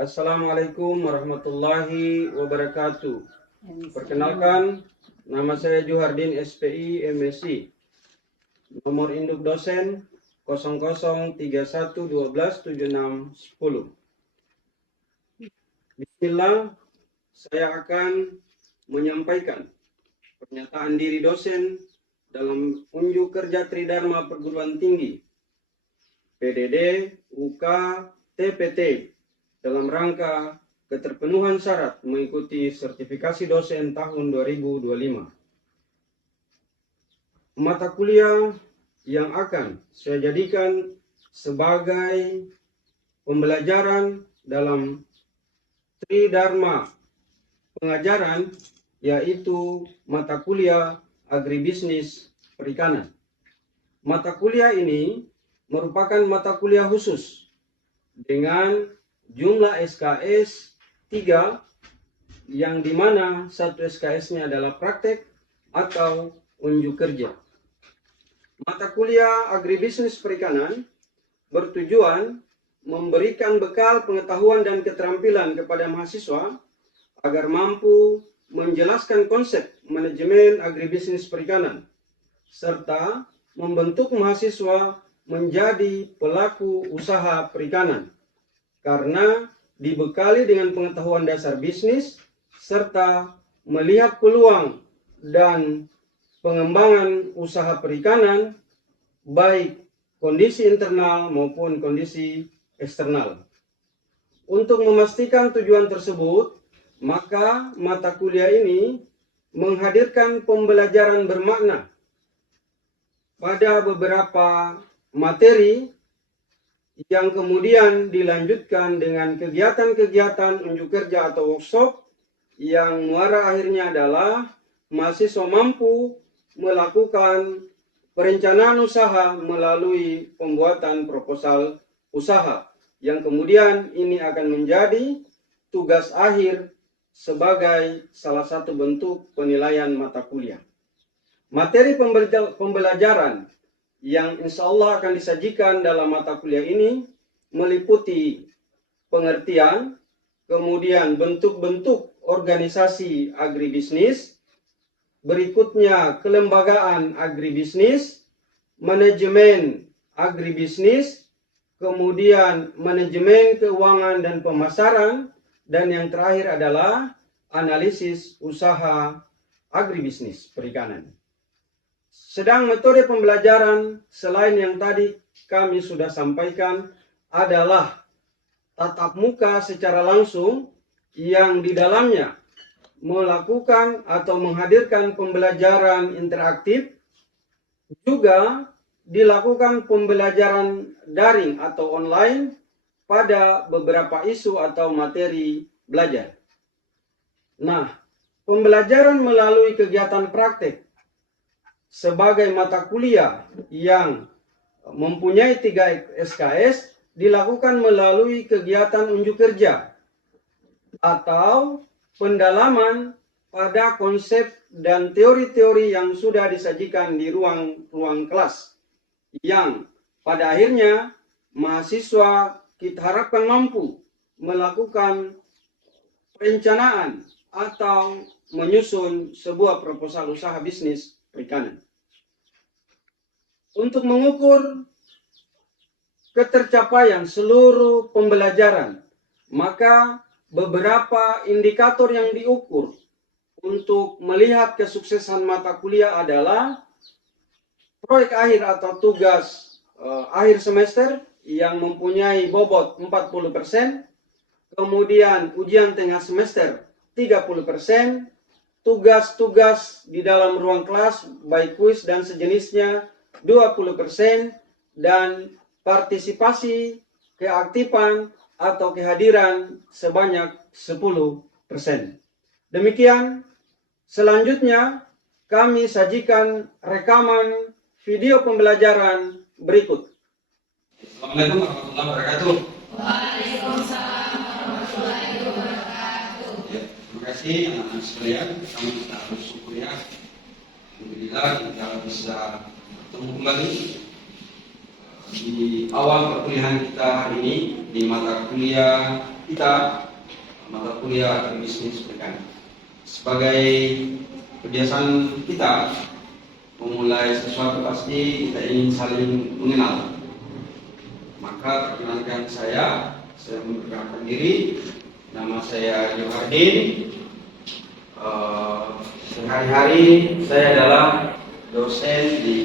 Assalamualaikum warahmatullahi wabarakatuh. Perkenalkan, nama saya Juhardin SPI MSI. Nomor induk dosen 0031127610. Bismillah, saya akan menyampaikan pernyataan diri dosen dalam unjuk kerja Tridharma Perguruan Tinggi PDD UK TPT dalam rangka keterpenuhan syarat mengikuti sertifikasi dosen tahun 2025. Mata kuliah yang akan saya jadikan sebagai pembelajaran dalam Tridharma pengajaran yaitu mata kuliah agribisnis perikanan. Mata kuliah ini merupakan mata kuliah khusus dengan jumlah SKS 3 yang dimana satu SKS-nya adalah praktek atau unjuk kerja. Mata kuliah agribisnis perikanan bertujuan memberikan bekal pengetahuan dan keterampilan kepada mahasiswa agar mampu menjelaskan konsep manajemen agribisnis perikanan serta membentuk mahasiswa menjadi pelaku usaha perikanan karena dibekali dengan pengetahuan dasar bisnis serta melihat peluang dan pengembangan usaha perikanan baik kondisi internal maupun kondisi eksternal. Untuk memastikan tujuan tersebut, maka mata kuliah ini menghadirkan pembelajaran bermakna pada beberapa materi yang kemudian dilanjutkan dengan kegiatan-kegiatan unjuk kerja atau workshop yang muara akhirnya adalah mahasiswa mampu melakukan perencanaan usaha melalui pembuatan proposal usaha yang kemudian ini akan menjadi tugas akhir sebagai salah satu bentuk penilaian mata kuliah. Materi pembelajaran yang insya Allah akan disajikan dalam mata kuliah ini meliputi pengertian, kemudian bentuk-bentuk organisasi agribisnis, berikutnya kelembagaan agribisnis, manajemen agribisnis, kemudian manajemen keuangan dan pemasaran, dan yang terakhir adalah analisis usaha agribisnis perikanan. Sedang metode pembelajaran selain yang tadi kami sudah sampaikan adalah tatap muka secara langsung yang di dalamnya melakukan atau menghadirkan pembelajaran interaktif, juga dilakukan pembelajaran daring atau online pada beberapa isu atau materi belajar. Nah, pembelajaran melalui kegiatan praktek sebagai mata kuliah yang mempunyai 3 SKS dilakukan melalui kegiatan unjuk kerja atau pendalaman pada konsep dan teori-teori yang sudah disajikan di ruang kelas yang pada akhirnya mahasiswa kita harapkan mampu melakukan perencanaan atau menyusun sebuah proposal usaha bisnis perikanan. Untuk mengukur ketercapaian seluruh pembelajaran, maka beberapa indikator yang diukur untuk melihat kesuksesan mata kuliah adalah proyek akhir atau tugas akhir semester yang mempunyai bobot 40%, kemudian ujian tengah semester 30%, tugas-tugas di dalam ruang kelas baik kuis dan sejenisnya 20%, dan partisipasi keaktifan atau kehadiran sebanyak 10%. Demikian, selanjutnya kami sajikan rekaman video pembelajaran berikut. Assalamualaikum warahmatullahi wabarakatuh. Waalaikumsalam warahmatullahi wabarakatuh. Ya, terima kasih anak-anak sekalian. Kami kita bersyukur ya. Alhamdulillah kita bisa bertemu kembali di awal perkuliahan kita hari ini di mata kuliah kita mata kuliah bisnis perikanan. Sebagai kebiasaan kita memulai sesuatu pasti kita ingin saling mengenal. Maka perkenalkan saya memperkenalkan diri. Nama saya Johardin. Sehari-hari saya adalah dosen di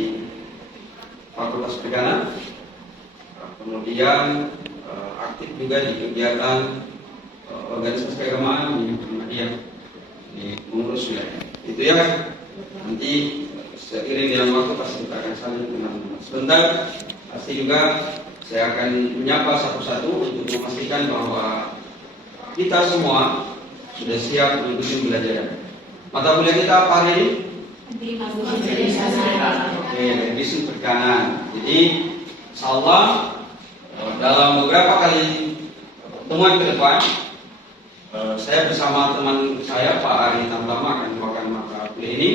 Fakultas Perikanan. Kemudian aktif juga di kegiatan organisasi keagamaan di Muhammadiyah, di pengurus wilayah. Itu ya. Nanti seiring dengan waktu pasti kita akan saling kenal. Sebentar pasti juga saya akan menyapa satu-satu untuk memastikan bahwa kita semua sudah siap mengikuti pembelajaran. Mata kuliah kita apa hari ini? Oke, bisnis perikanan. Jadi, insyaallah dalam beberapa kali pertemuan ke depan, saya bersama teman saya Pak Ari Tamtama akan membawakan mata kuliah ini.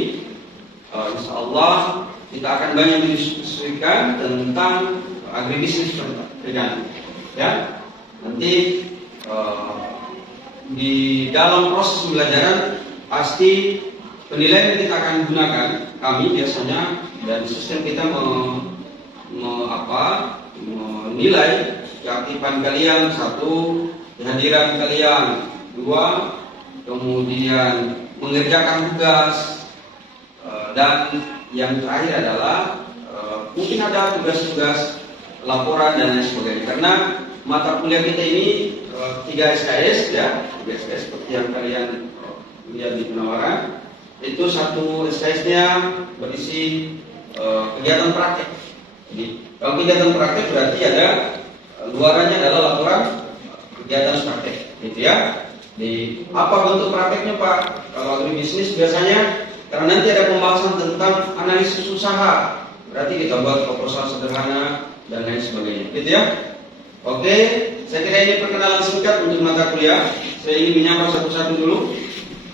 Insyaallah kita akan banyak mendiskusikan tentang agribisnis perikanan. Ya, nanti di dalam proses pembelajaran pasti penilaian yang kita akan gunakan kami biasanya dan sistem kita menilai keaktifan kalian, satu, kehadiran kalian, dua, kemudian mengerjakan tugas, dan yang terakhir adalah mungkin ada tugas-tugas laporan dan lain sebagainya. Karena mata kuliah kita ini 3 SKS ya, 3 SKS seperti yang kalian lihat di penawaran. Itu satu SKS-nya berisi kegiatan praktek. Jadi kalau kegiatan praktek berarti ada luarannya adalah laporan kegiatan praktek, gitu ya. Di apa bentuk prakteknya Pak? Kalau agribisnis biasanya karena nanti ada pembahasan tentang analisis usaha, berarti kita buat proposal sederhana dan lain sebagainya, gitu ya. Oke, saya kira ini perkenalan singkat untuk mata kuliah. Saya ingin menyapa satu-satu dulu,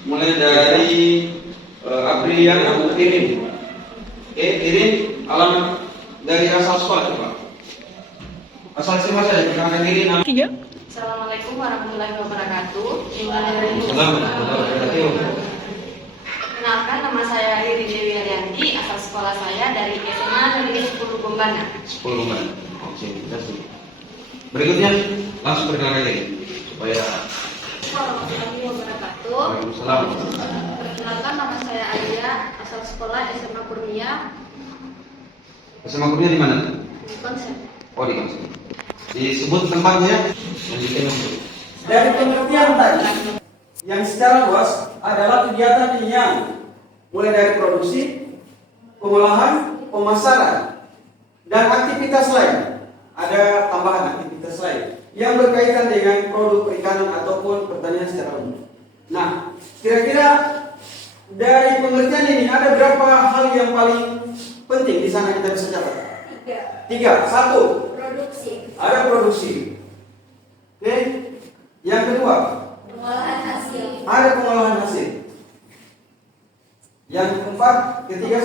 mulai dari Aprilia atau Irin. Oke, Irin, alamat dari asal sekolah Pak. Asal SMA saja, perkenalkan diri. Assalamualaikum warahmatullahi wabarakatuh. Assalamualaikum warahmatullahi wabarakatuh. Kenalkan, nama saya Riri Dewi Arianti. Asal sekolah saya dari SMA Negeri 10 Bombana. 10 bulan. Oke, terima kasih. Berikutnya langsung perkenalkan lagi supaya. Warahmatullahi wabarakatuh. Waalaikumsalam. Perkenalkan, nama saya Alia. Asal sekolah SMA Kurnia. SMA Kurnia di mana? Di Konsep. Oh, di Konsep. Disebut tempatnya. Lanjutkan dulu. Dari pengertian tadi, yang secara luas adalah kegiatan yang mulai dari produksi, pengolahan, pemasaran, dan aktivitas lain. Ada tambahan aktivitas lain yang berkaitan dengan produk perikanan ataupun pertanian secara umum. Nah, kira-kira dari pengertian ini ada berapa hal yang paling penting di sana kita bisa catat? 3. 1. Produksi. Ada produksi. Oke. Yang kedua, Pengolahan hasil. ada pengolahan hasil. Yang keempat, ketiga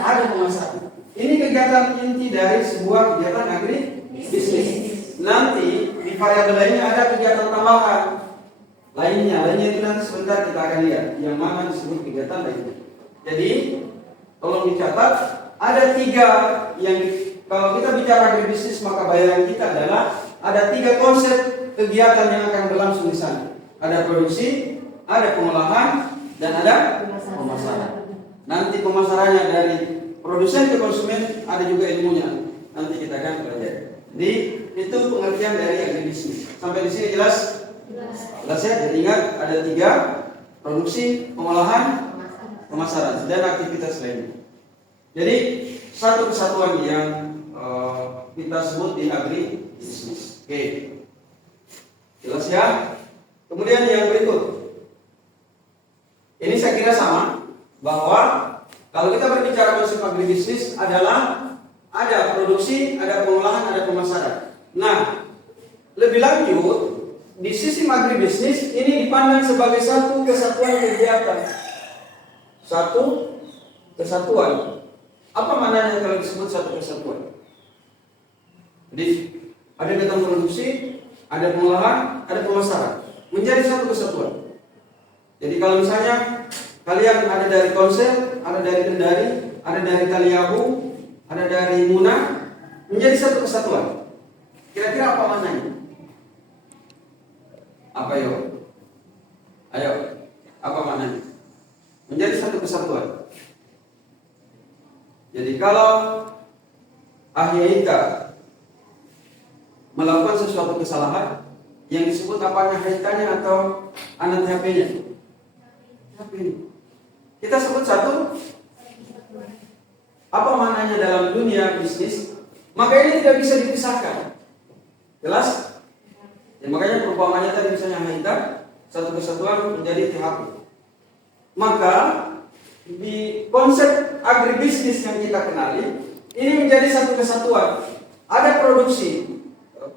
ada pemasaran. Ini kegiatan inti dari sebuah kegiatan agribisnis. Nanti di variabel lainnya ada kegiatan tambahan lainnya itu nanti sebentar kita akan lihat yang mana disebut kegiatan lainnya. Jadi tolong dicatat, ada 3 yang kalau kita bicara agribisnis maka bayangan kita adalah ada 3 konsep kegiatan yang akan berlangsung di sana. Ada produksi, ada pengolahan, dan ada pemasaran. Nanti pemasarannya dari produsen ke konsumen ada juga ilmunya. Nanti kita akan pelajari. Jadi itu pengertian dari agribisnis. Sampai di sini jelas? Jelas ya. Jadi ingat ada 3: produksi, pengolahan, pemasaran, dan aktivitas lainnya. Jadi satu kesatuan yang kita sebut di agribisnis. Oke. Jelas ya? Kemudian yang berikut. Ini saya kira sama, bahwa kalau kita berbicara konsep agribisnis adalah ada produksi, ada pengolahan, ada pemasaran. Nah, lebih lanjut, di sisi agribisnis ini dipandang sebagai satu kesatuan kegiatan. Satu kesatuan. Apa maknanya kalau disebut satu kesatuan? Jadi ada kegiatan produksi, ada pengolahan, ada pemasaran, menjadi satu kesatuan. Jadi kalau misalnya kalian ada dari Konsel, ada dari Kendari, ada dari Taliabu, ada dari Muna, menjadi satu kesatuan. Kira-kira apa maknanya? Apa yo? Ayo, apa maknanya? Menjadi satu kesatuan. Jadi kalau Ahyaita melakukan sesuatu kesalahan, yang disebut apanya, Haitanya atau anak HP-nya? HP. Kita sebut satu. Apa maknanya dalam dunia bisnis? Maka ini tidak bisa dipisahkan. Jelas? Ya, makanya perumpamannya tadi misalnya Haita, satu kesatuan menjadi THP. Maka di konsep agribisnis yang kita kenali, ini menjadi satu kesatuan. Ada produksi,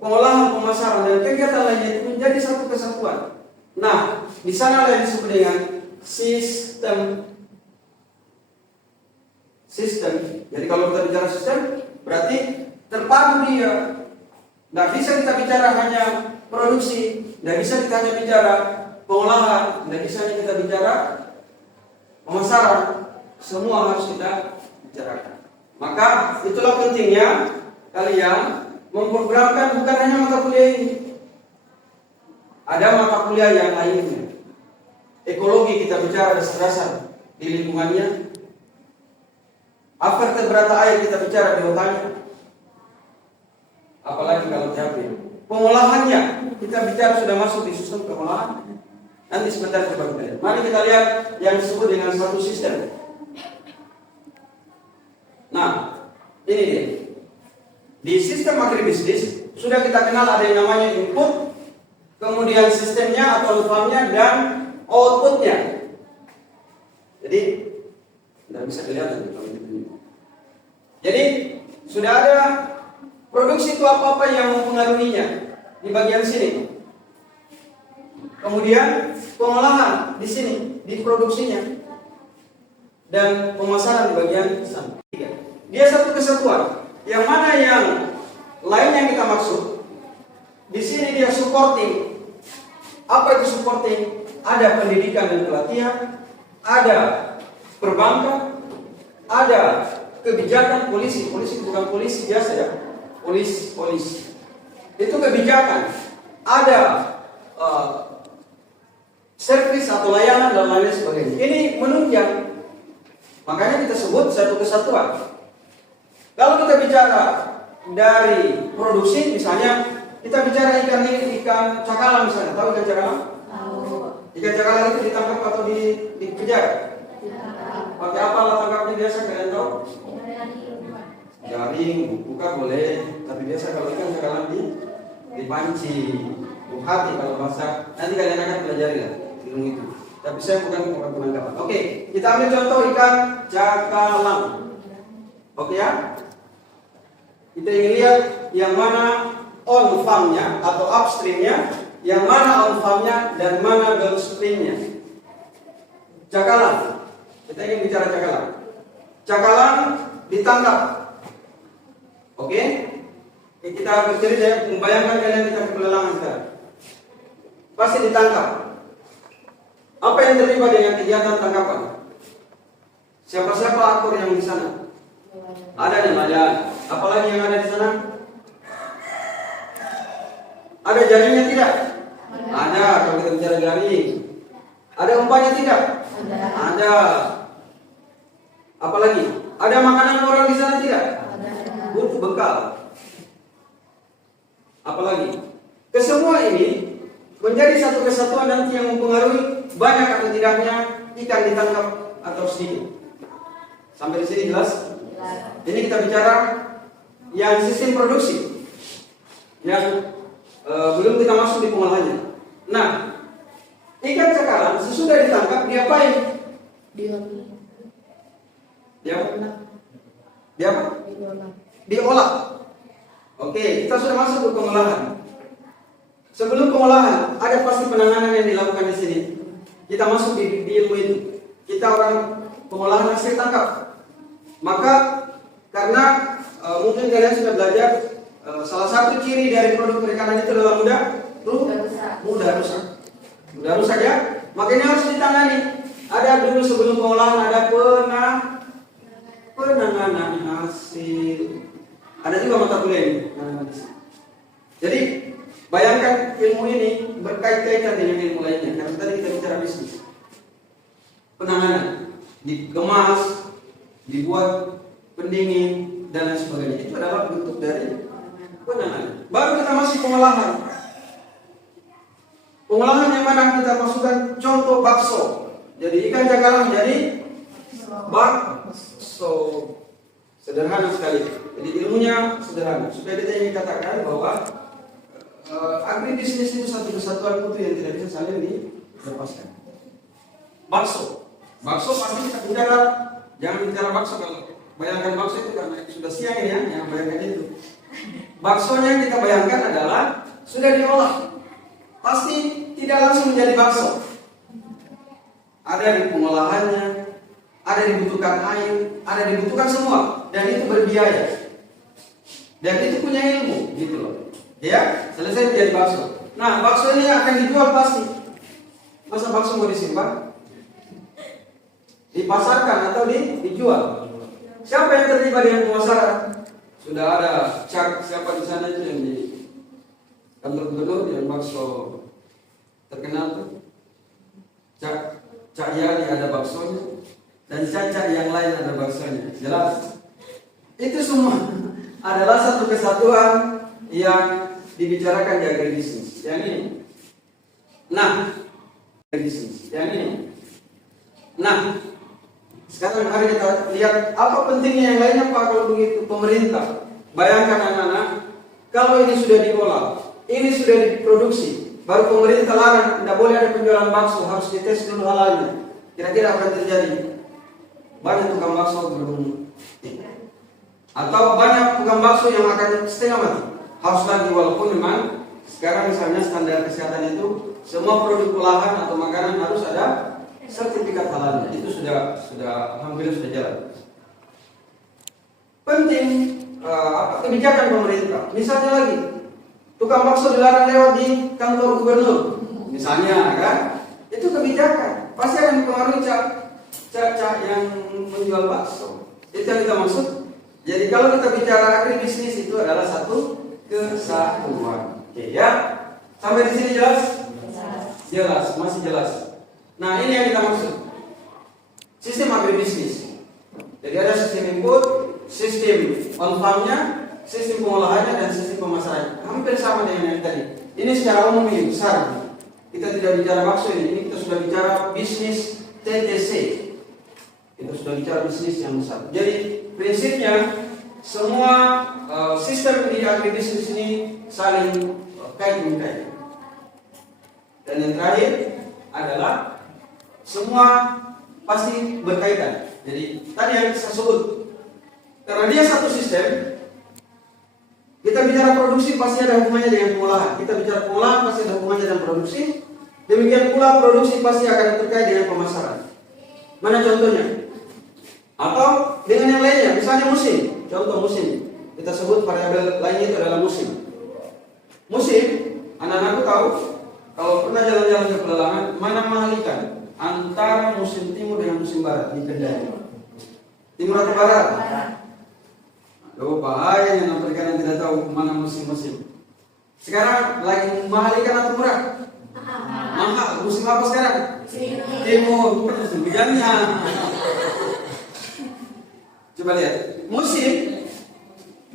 pengolahan, pemasaran, dan kegiatan lainnya itu menjadi satu kesatuan. Nah, di sana yang disebut dengan sistem. Jadi kalau kita bicara sistem, berarti terpadu dia. Tidak bisa kita bicara hanya produksi, tidak bisa kita hanya bicara pengolahan, tidak bisa hanya kita bicara pemasaran. Semua harus kita bicarakan. Maka itulah pentingnya kalian memprogramkan bukan hanya mata kuliah ini. Ada mata kuliah yang lainnya. Ekologi kita bicara dasar-dasar di lingkungannya. Vertebrata air kita bicara di hutannya. Apalagi kalau THP. Pengolahannya kita bicara sudah masuk di sistem pengolahan. Nanti sebentar coba kita lihat. Mari kita lihat yang disebut dengan satu sistem. Nah, ini dia. Di sistem agribisnis sudah kita kenal ada yang namanya input, kemudian sistemnya atau farmnya dan outputnya. Jadi tidak bisa kelihatan kalau ini. Jadi sudah ada produksi itu apa yang mempengaruhinya di bagian sini. Kemudian pengolahan di sini, di produksinya, dan pemasaran di bagian sana. Dia satu kesatuan. Yang mana yang lain yang kita maksud? Di sini dia supporting. Apa itu supporting? Ada pendidikan dan pelatihan, ada perbankan, ada kebijakan polisi. Polisi bukan polisi biasa ya. Polisi. Itu kebijakan. Ada servis atau layanan dan lain sebagainya. Ini menunjang. Makanya kita sebut satu kesatuan. Kalau kita bicara dari produksi, misalnya kita bicara ikan cakalang misalnya, tahu ikan cakalang? Tahu. Ikan cakalang itu ditangkap atau dikejar? Pakai apa alat tangkapnya biasa kalian tahu? Jaring, buka boleh, tapi biasa kalau ikan cakalang dipancing, hati kalau bahasa. Nanti kalian akan pelajari lah ilmu itu. Tapi saya bukan penangkapan. Oke, kita ambil contoh ikan cakalang. Oke ya? Kita ingin lihat yang mana on farmnya atau upstreamnya, yang mana on farmnya dan mana downstreamnya. Cakalang. Kita ingin bicara cakalang. Cakalang ditangkap. Oke? Kita berdiri, saya membayangkan kalian kita ke pelelangan sekarang. Pasti ditangkap. Apa yang terlibat dengan kegiatan tangkapan? Siapa-siapa aktor yang di sana? Ada nelayan. Apalagi yang ada di sana? Ada jaringnya tidak? Ada. Kalau kita bicara jaring. Ada umpannya tidak? Ada. Apalagi? Ada makanan orang di sana tidak? Butuh bekal. Apalagi? Kesemua ini menjadi satu kesatuan nanti yang mempengaruhi banyak atau tidaknya ikan ditangkap atau sedikit. Sampai di sini jelas? Ini kita bicara yang sistem produksi, yang belum kita masuk di pengolahannya. Nah, ikan cakalang sesudah ditangkap diapain? Diolah. Oke, kita sudah masuk ke pengolahan. Sebelum pengolahan, ada pasti penanganan yang dilakukan di sini. Kita masuk di ilmu itu. Kita orang pengolahan hasil tangkap. Maka karena mungkin kalian sudah belajar salah satu ciri dari produk perikanan itu adalah mudah mudah rusak. Mudah rusak ya. Makanya harus ditangani. Ada dulu sebelum pengolahan ada penanganan hasil. Ada juga mata kuliah ini. Jadi bayangkan ilmu ini berkait-kaitan dengan ilmu lainnya. Karena tadi kita bicara bisnis. Penanganan, dikemas, dibuat pendingin dan lain sebagainya. Itu adalah bentuk dari penanganan. Baru kita masuk pengolahan. Pengolahan yang mana kita masukkan contoh bakso. Jadi ikan cakalang menjadi bakso. Sederhana sekali. Jadi ilmunya sederhana. Supaya kita ingin katakan bahwa agribisnis itu satu kesatuan utuh yang tidak bisa saling dilepaskan. Bakso. Bakso pasti kita bicara, jangan bicara bakso kalau bayangkan bakso itu karena sudah siang ini ya, yang bayangkan itu. Baksonya yang kita bayangkan adalah sudah diolah. Pasti tidak langsung menjadi bakso. Ada di pengolahannya, ada dibutuhkan air, ada dibutuhkan semua, dan itu berbiaya. Dan itu punya ilmu, gitu loh. Ya, selesai menjadi bakso. Nah, bakso ini akan dijual pasti. Masa bakso mau disimpan? Dipasarkan atau dijual. Siapa yang terlibat dengan pemasaran? Sudah ada Cak siapa di sana itu yang di kantor gubernur yang bakso terkenal tuh. Cak Yali ada baksonya dan Cak yang lain ada baksonya. Jelas. Itu semua adalah satu kesatuan yang dibicarakan di agribisnis. Yang ini. Nah, agribisnis. Yang ini. Nah, sekarang mari kita lihat apa pentingnya yang lainnya Pak kalau begitu pemerintah. Bayangkan anak-anak, kalau ini sudah diolah, ini sudah diproduksi, baru pemerintah larang tidak boleh ada penjualan bakso, harus dites dulu halalnya. Kira-kira apa yang terjadi? Banyak tukang bakso belum. Atau banyak tukang bakso yang akan setengah mati. Harus lagi walaupun memang sekarang misalnya standar kesehatan itu semua produk olahan atau makanan harus ada sertifikat halalnya. Itu sudah hampir sudah jalan. Penting kebijakan pemerintah. Misalnya lagi tukang bakso dilarang lewat di kantor gubernur. Misalnya kan, itu kebijakan. Pasti akan mempengaruhi cak yang menjual bakso. Itu yang kita maksud. Jadi kalau kita bicara agribisnis itu adalah satu kesatuan. Oke ya. Sampai di sini jelas? Jelas, masih jelas. Nah ini yang kita maksud. Sistem agribisnis. Jadi ada sistem input, sistem on-farmnya, sistem pengolahannya dan sistem pemasarannya. Hampir sama dengan yang tadi. Ini secara umum ini besar. Kita tidak bicara bakso ini kita sudah bicara bisnis TTC. Kita sudah bicara bisnis yang besar. Jadi prinsipnya semua sistem di agribisnis ini saling kait-mengkait. Dan yang terakhir adalah semua pasti berkaitan. Jadi tadi yang saya sebut, karena dia satu sistem, kita bicara produksi pasti ada hubungannya dengan pengolahan. Kita bicara pengolahan pasti ada hubungannya dengan produksi. Demikian pula produksi pasti akan terkait dengan pemasaran. Mana contohnya? Atau dengan yang lainnya, misalnya musim. Contoh musim, kita sebut variabel lainnya itu adalah musim. Musim, anak-anakku tahu kalau pernah jalan-jalan ke pelelangan, mana mahal ikan antara musim timur dengan musim barat di Kendari. Timur atau barat? Loh, bahaya yang perikanan tidak tahu mana musim-musim. Sekarang lagi mahal ikan atau murah? Mahal. Musim apa sekarang? Timur. Musim hujannya. Coba lihat. Musim.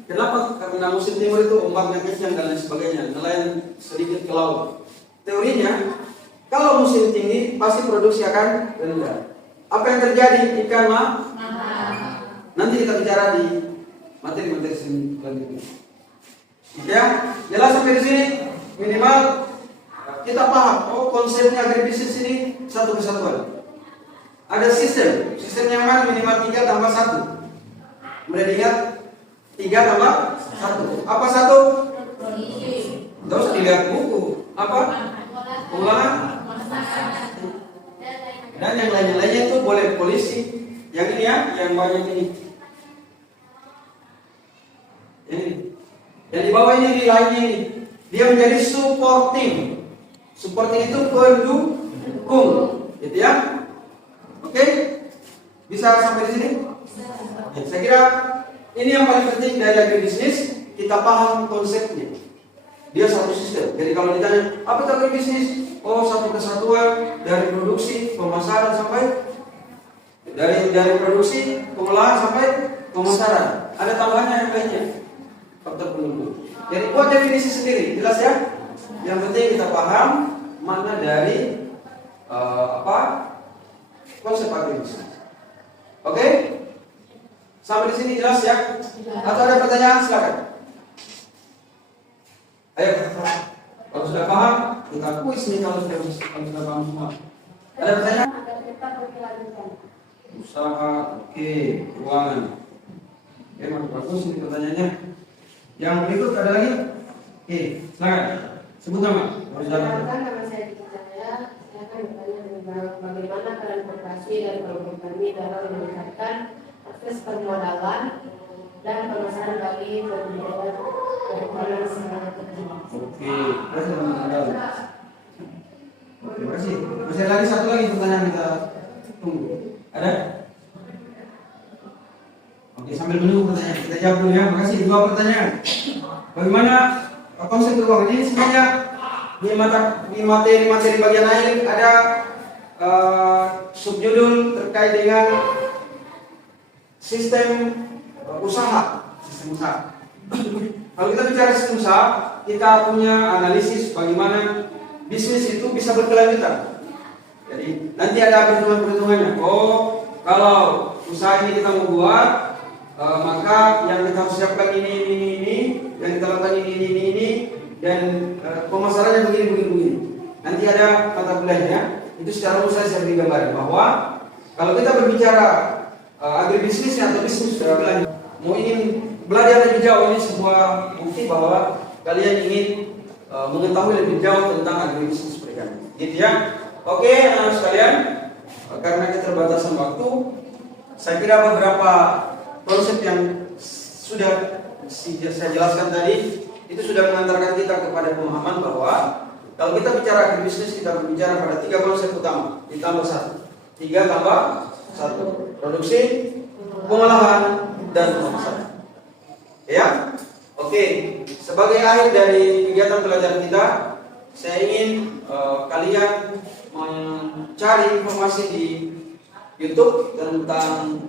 Kenapa? Karena musim timur itu ombaknya kencang dan lain sebagainya. Nelayan sedikit ke laut. Teorinya, kalau musim tinggi pasti produksi akan rendah. Apa yang terjadi? Ikan mahal. Nanti kita bicara di materi-materi selanjutnya. Ya, jelas sampai di sini. Minimal kita paham. Oh, konsepnya agribisnis ini satu kesatuan. Ada sistem. Sistem yang mana minimal 3 tambah 1. Mulai diingat 3 tambah 1. Apa 1? Tidak usah dilihat buku. Apa? Pengolahan. Dan yang lainnya itu boleh polisi. Yang ini ya, yang banyak ini. Ini. Yang di bawah ini di lainnya ini. dia menjadi supporting. Supporting itu pendukung, gitu ya. Oke, bisa sampai di sini? Ya, saya kira ini yang paling penting dari agribisnis, kita paham konsepnya. Dia satu sistem. Jadi kalau ditanya apa itu agribisnis? Oh, satu kesatuan dari produksi, pemasaran sampai dari produksi, pengolahan sampai pemasaran. Ada tambahannya yang lainnya. Faktor pendukung. Jadi buat definisi sendiri, jelas ya? Yang penting kita paham makna dari konsep agribisnis. Oke? Sampai di sini jelas ya? Atau ada pertanyaan? Silakan. Ayo, kalau sudah paham, kita kuis nih kalau sudah paham semua. Ada pertanyaan? Usaha, oke, keuangan. Oke, bagus ini pertanyaannya. Yang berikut ada lagi? Oke, silakan. Sebut nama. Perkenalkan, nama saya Diki Cahaya. Saya akan bertanya tentang bagaimana peran koperasi dan program kami dalam meningkatkan akses permodalan dan pemasaran bagi pembudidaya perikanan skala kecil. Oke, terima kasih. Masih ada lagi satu lagi pertanyaan kita tunggu. Ada? Oke, sambil menunggu pertanyaan kita jawab dulu ya. Makasih. Dua pertanyaan. Bagaimana konsep keuangan ini sebenarnya di materi bagian akhir ada subjudul terkait dengan sistem usaha. Kalau kita bicara sistem usaha, kita punya analisis bagaimana bisnis itu bisa berkelanjutan. Jadi nanti ada perhitungan-perhitungannya. Oh, kalau usaha ini kita mau buat, maka yang kita harus siapkan ini, yang kita lakukan ini, dan pemasarannya begini. Nanti ada mata kuliahnya. Itu secara umum saya beri gambaran bahwa kalau kita berbicara agribisnisnya atau bisnis sudah berlanjut, mau ingin belajar lebih jauh, ini sebuah bukti bahwa kalian ingin mengetahui lebih jauh tentang agribisnis perikanan. Gitu ya. Oke, anak-anak sekalian, karena keterbatasan waktu, saya kira beberapa konsep yang sudah saya jelaskan tadi itu sudah mengantarkan kita kepada pemahaman bahwa kalau kita bicara agribisnis, kita berbicara pada 3 konsep utama ditambah 1. 3 tambah 1. Produksi, pengolahan, dan pemasaran. Ya, oke. Sebagai akhir dari kegiatan pelajaran kita, saya ingin kalian mencari informasi di YouTube tentang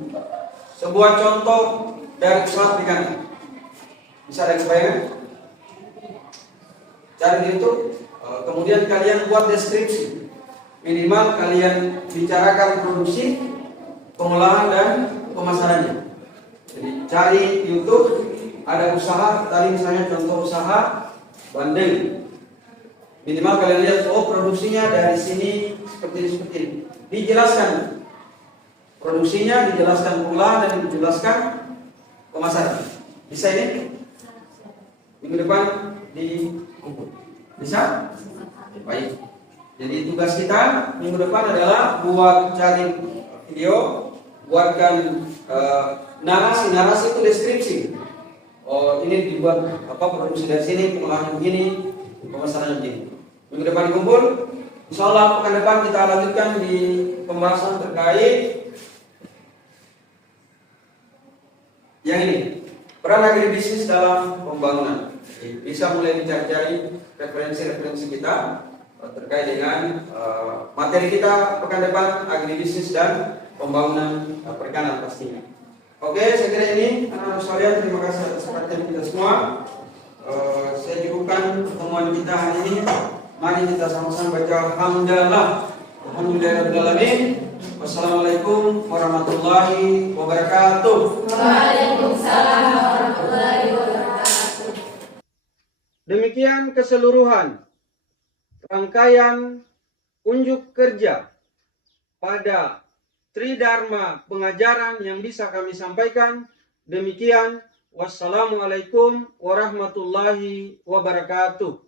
sebuah contoh dari usaha perikanan. Bisa ada kebayangan? Cari di YouTube, kemudian kalian buat deskripsi. Minimal kalian bicarakan produksi, pengolahan, dan pemasarannya. Jadi cari di YouTube. Ada usaha, tadi misalnya contoh usaha bandeng. Minimal kalian lihat, oh produksinya dari sini seperti ini. Dijelaskan produksinya, dijelaskan pengolahan, dan dijelaskan pemasaran. Bisa ini? Minggu depan dikumpul. Bisa? Baik. Jadi tugas kita minggu depan adalah buat cari video, buatkan narasi itu deskripsi. Oh, ini dibuat produksi dari sini, pengolahan begini, pemasaran begini. Minggu depan dikumpul. Insya Allah pekan depan kita lanjutkan di pembahasan terkait yang ini, peran agribisnis dalam pembangunan. Bisa mulai dicari-cari referensi-referensi kita terkait dengan materi kita pekan depan, agribisnis dan pembangunan perikanan pastinya. Oke, saya kira ini anak-anak sekalian, terima kasih atas perhatian kita semua. Saya cukupkan pertemuan kita hari ini. Mari kita sama-sama baca hamdalah. Alhamdulillahirobbilalamin. Wassalamualaikum warahmatullahi wabarakatuh. Waalaikumsalam warahmatullahi wabarakatuh. Demikian keseluruhan rangkaian unjuk kerja pada Tridharma pengajaran yang bisa kami sampaikan. Demikian, wassalamualaikum warahmatullahi wabarakatuh.